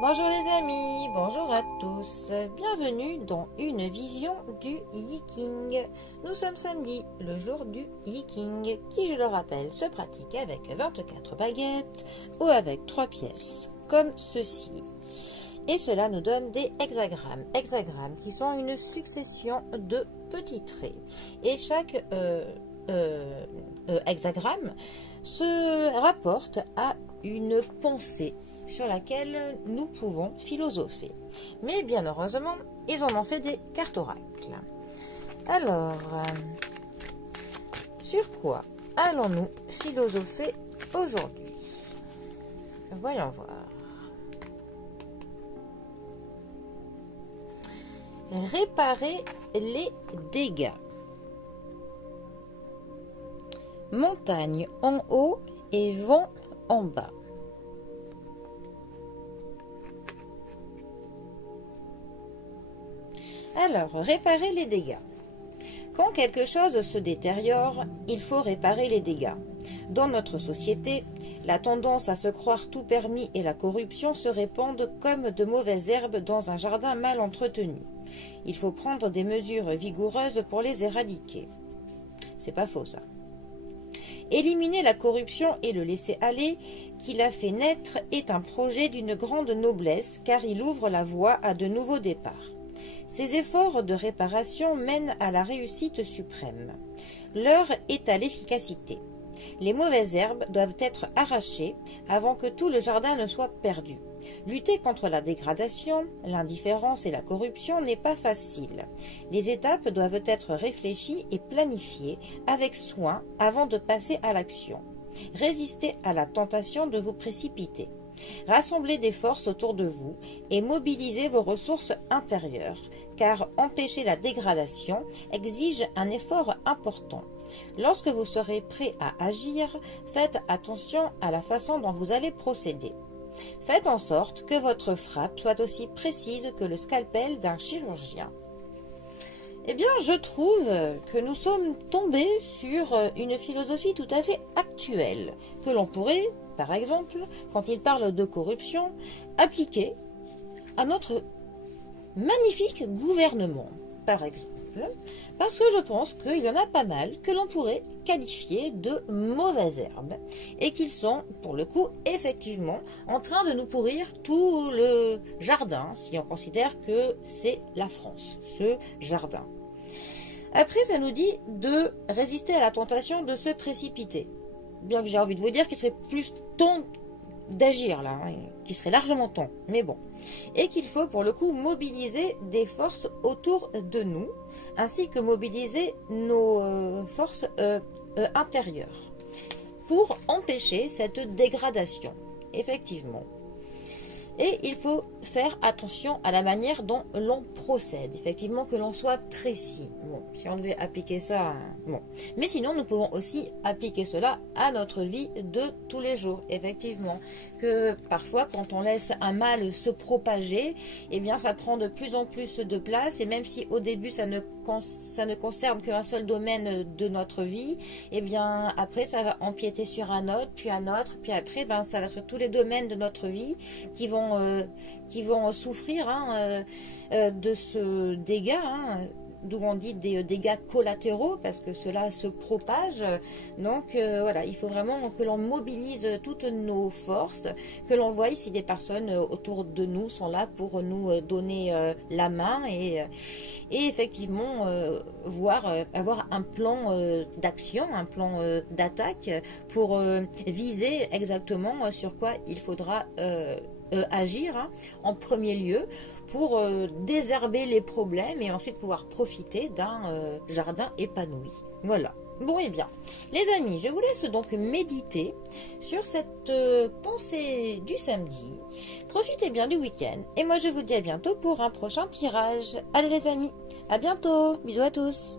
Bonjour les amis, bonjour à tous, bienvenue dans une vision du Yiking. Nous sommes samedi, le jour du Yiking, qui je le rappelle se pratique avec 24 baguettes ou avec 3 pièces, comme ceci. Et cela nous donne des hexagrammes, qui sont une succession de petits traits. Et chaque hexagramme se rapporte à une pensée sur laquelle nous pouvons philosopher. Mais bien heureusement, ils en ont fait des cartes oracles. Alors, sur quoi allons-nous philosopher aujourd'hui? Voyons voir. Réparer les dégâts. Montagne en haut et vent en bas. Alors, réparer les dégâts. Quand quelque chose se détériore, il faut réparer les dégâts. Dans notre société, la tendance à se croire tout permis et la corruption se répandent comme de mauvaises herbes dans un jardin mal entretenu. Il faut prendre des mesures vigoureuses pour les éradiquer. C'est pas faux ça. Éliminer la corruption et le laisser aller qui l'a fait naître est un projet d'une grande noblesse car il ouvre la voie à de nouveaux départs. Ces efforts de réparation mènent à la réussite suprême. L'heure est à l'efficacité. Les mauvaises herbes doivent être arrachées avant que tout le jardin ne soit perdu. Lutter contre la dégradation, l'indifférence et la corruption n'est pas facile. Les étapes doivent être réfléchies et planifiées avec soin avant de passer à l'action. Résistez à la tentation de vous précipiter. Rassemblez des forces autour de vous et mobilisez vos ressources intérieures, car empêcher la dégradation exige un effort important. Lorsque vous serez prêt à agir, faites attention à la façon dont vous allez procéder. Faites en sorte que votre frappe soit aussi précise que le scalpel d'un chirurgien. Eh bien, je trouve que nous sommes tombés sur une philosophie tout à fait actuelle, que l'on pourrait, par exemple, quand il parle de corruption, appliquer à notre magnifique gouvernement, par exemple, parce que je pense qu'il y en a pas mal que l'on pourrait qualifier de mauvaises herbes et qu'ils sont, pour le coup, effectivement, en train de nous pourrir tout le jardin, si on considère que c'est la France, ce jardin. Après, ça nous dit de résister à la tentation de se précipiter. Bien que j'ai envie de vous dire qu'il serait plus temps d'agir là, hein, qu'il serait largement temps, mais bon. Et qu'il faut pour le coup mobiliser des forces autour de nous, ainsi que mobiliser nos forces intérieures pour empêcher cette dégradation, effectivement. Et il faut faire attention à la manière dont l'on procède. Effectivement, que l'on soit précis. Bon, si on devait appliquer ça, bon. Mais sinon, nous pouvons aussi appliquer cela à notre vie de tous les jours. Effectivement, que parfois, quand on laisse un mal se propager, eh bien, ça prend de plus en plus de place. Et même si au début, ça ne concerne qu'un seul domaine de notre vie, eh bien, après, ça va empiéter sur un autre, puis un autre, puis après, ben, ça va être tous les domaines de notre vie qui vont souffrir de ce dégât, d'où on dit des dégâts collatéraux, parce que cela se propage. Donc voilà, il faut vraiment que l'on mobilise toutes nos forces, que l'on voie si des personnes autour de nous sont là pour nous donner la main et effectivement avoir un plan d'action, un plan d'attaque pour viser exactement sur quoi il faudra agir en premier lieu pour désherber les problèmes et ensuite pouvoir profiter d'un jardin épanoui. Voilà. Bon et bien, les amis, je vous laisse donc méditer sur cette pensée du samedi. Profitez bien du week-end et moi je vous dis à bientôt pour un prochain tirage. Allez les amis, à bientôt, bisous à tous.